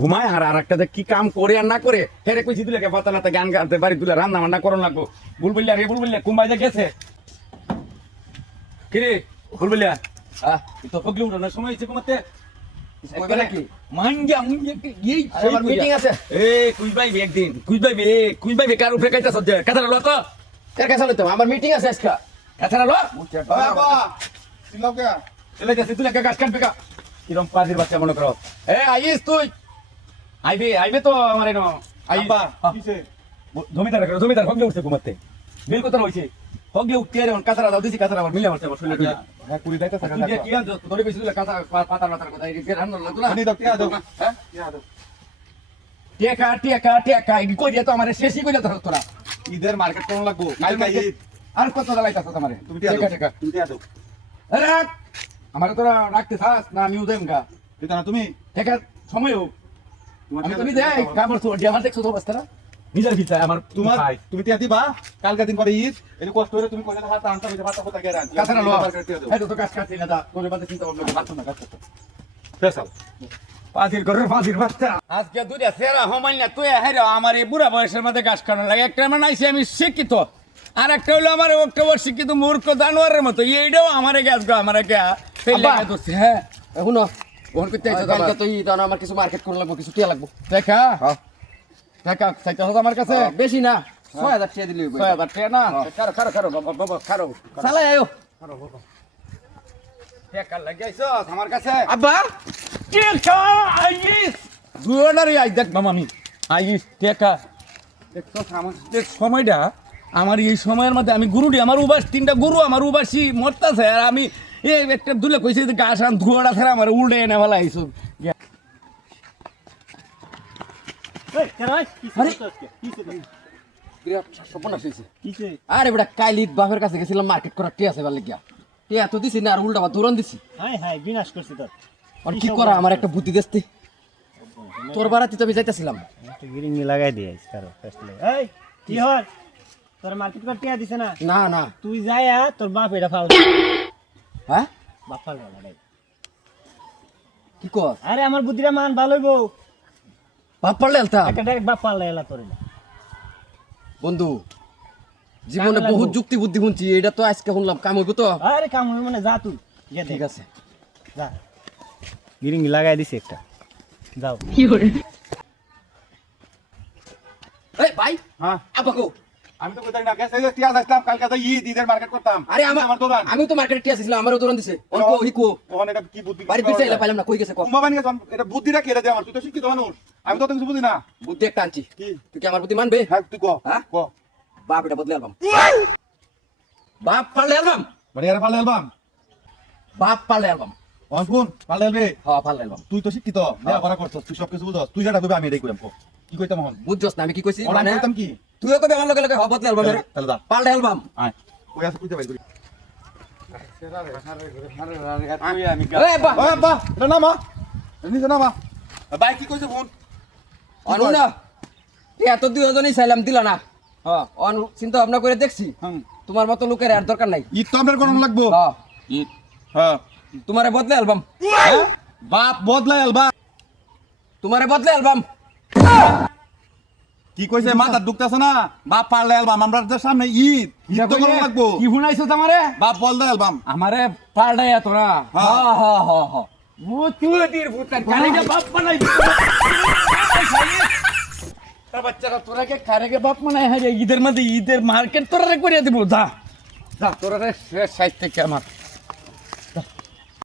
ঘুমায় আর আর একটা কি কাম করে আর না করে হেরে কইছি দিলে কে পাতা লাতা গান গাতে বাড়ি তুলে রান্না বান্না করন লাগবো। ভুল বললে রে ভুল বললে কুম্বাই যে গেছে? কিরে ভুল বললে আহ তো পগলি উঠানোর সময় হয়েছে কুমাতে কইবে নাকি? মাঙ্গা মুঙ্গা এই আরে আমার মিটিং আছে। আজকে। কথা লো বাবা চিল্লাও কে চলে যাচ্ছে তুই একটা গাছ কাটবে কা কিরম পাজির বাচ্চা মনে করো। এ আইস তুই। আইবি আইবে তো আমার এনো। আই আব্বা কিসে জমিদার করে জমিদার হগলে উঠছে ঘুমাতে। বিল কত হইছে? হগলে উঠতে রে কাতারা দাও দিছি কাতারা আবার মিলে মারতে আবার শুনলে তুই হ্যাঁ কুড়ি দাইতে থাকা তুই কি আনছো তোরে কইছিস কাতা পাতা পাতার কথা এই রান্ন লাগতো না আনি দাও, টিয়া দাও। হ্যাঁ? টেকা টেকা টেকা এই কই দিয়া তো আমারে শেষই কইলা তো তোরা? ঈদের মার্কেট কোন লাগবো? কালকে ঈদ। আর কত দালাইতাছ তোমারে? তুমি টিয়া টেকা দাও। টেকা তুমি টিয়া দাও। আরে আমারে তোরা রাখতে থাস না আমিও দেম গা এটা না তুমি? টেকা সময় হোক। আমি তুমি তো আমার দেখছ তো নিজের ভিতরে আমার তোমার তুমি দিবা কালকে দিন পরে ঈদ। এই কষ্ট করে তুমি কইলে হাত আনতে হবে হাত কোথা গেরা কাছাড়া লো। টিয়া দাও। এই তো কাজ কাটছি না দা তোরে বাদে চিন্তা ভাবনা করছ না কাজ ফেসাল পাজির করে পাজির বাচ্চা। আজকে দুইটা সেরা হমাইল না তুই হেরে আমার এই বুড়া বয়সের মধ্যে কাজ করানো লাগে। একটা মানে আইসি আমি শিক্ষিত আর একটা হলো আমার একটা শিক্ষিত মূর্খ দানোয়ারের মতো। এইটাও আমারে গ্যাস গো আমারে। দোস্ত হ্যাঁ। শুনো ফোন করতে কালকে কালকে তো আমার কিছু মার্কেট করে লাগবো কিছু টিয়া লাগবো। দেখা? দেখা চাইতে হতো আমার কাছে? বেশি না। ছয় হাজার টিয়া দিলে ছয় হাজার টাকা না? খারো খারো খারো বাবা বাবা খারো। চালাই আয়ো। টাকা লাগাইছো আমার কাছে? আব্বা! টেকা আইস! দুয়ারে আই দেখ মামা আমি। আইস টেকা। সময়টা। আমার এই সময়ের মধ্যে আমি গুরুটি আমার উবাস তিনটা গুরু আমার উবাসী মরতাছে আর আমি এই একটা দুলে কইছে যে গাছ আন ধুয়াটা ছেড়ে আমার উল্টে এনে ফেলা আইসো বিরাট সর্বনাশ হয়েছে আরে বেটা কাইল ঈদ বাপের কাছে গেছিলাম মার্কেট করার টিয়া আছে ভালো গিয়া। টিয়া তো দিছি না আর উল্টা বা দূরন দিছি। হাই হাই বিনাশ করছি তোর। আর কি করা আমার একটা বুদ্ধি দেখতে তোর বাড়াতে তো আমি যাইতেছিলাম। একটা গিরিঙ্গি লাগাই দিয়েছ কারও ফেসলে এই কি হয় তোর মার্কেট করে টিয়া দিছে না? না না। তুই যাই আ তোর বাপ এটা ফাল হ্যাঁ? বাপ ফাল লাগাই কি কর আরে আমার বুদ্ধিটা মান ভালো হইব। একটা ডাইরেক্ট বন্ধু জীবনে বহুত যুক্তি বুদ্ধি শুনছি এটা তো আজকে শুনলাম। কাম হইব তো? আরে কাম হইব মানে যা তুই ঠিক ঠিক আছে। যা। গিরিঙ্গি লাগাই দিছি একটা। যাও। এই ভাই হ্যাঁ। আপাকো। আমি তো কোথায় না গেছে? এই যে টিয়া আসলাম কালকে তো ঈদ ঈদের মার্কেট করতাম। আরে আমার আমার দোকান। আমি তো মার্কেটে টিয়া ছিলাম আমারও দৌড়ান দিছে। অনকো হিকো ওখানে এটা কি বুদ্ধি বাড়ি পিছে এলা পাইলাম না কই গেছে ক? কুম্ভা বানিয়ে এটা বুদ্ধিটা কেটে দে আমার? তুই তো শিক্ষিত মানুষ। আমি তো অত কিছু বুঝি না। বুদ্ধি একটা আনছি। কি? তুই কি আমার বুদ্ধি মানবে? হ্যাঁ তুই ক হ্যাঁ? ক। বাপ এটা বদলে অ্যালবাম বাপ পারলে অ্যালবাম মানে এর বাপ পারলে অ্যালবাম অনকুন পালে এলবে হ্যাঁ পারলে অ্যালবাম তুই তো শিক্ষিত লেখাপড়া করছস তুই সব কিছু বুঝছস। তুই যেটা কইবি আমি এটাই কো। কি কইতাম হন বুঝছস না আমি কি কইছি? মানে কি? তুইও কবি আমার লগে লগে হ্যাঁ বদলে অ্যালবাম তাহলে দা পারলে অ্যালবাম আয় আছে কইতে বাইর করি। এই বাপ ওই আব্বা এটা নামা। নিচে নামা। ভাই কি কইছে ফোন অনু না এত দুই জনই চাইলাম দিলা না। হ্যাঁ অনু চিন্তা ভাবনা করে দেখছি। হুম। তোমার মতো লোকের আর দরকার নাই। ঈদ তো আমার কোন লাগবো। হ্যাঁ হ্যাঁ তোমারে বদলে অ্যালবাম বাপ বদলাই আলবা তোমারে বদলে অ্যালবাম কি কইছে মাথা ঢুকতেছে না? বাপ পারলে অ্যালবাম আমরা সামনে ঈদ ঈদ তো কোন লাগবো। কি শুনাইছো তোমারে? বাপ বদলাই অ্যালবাম। আমারে পাল্টাই তোরা। হ্যাঁ। হ্যাঁ হ্যাঁ হ্যাঁ ও তুই দির ফুটান কারেগে বাপ বানাই বাচ্চারা তোরা কে কারেগে বাপ বানাই ঈদের মধ্যে ঈদের মার্কেট তোরা রে করে দিব। যা যা তোরা শেষ সাইজ থেকে আমার।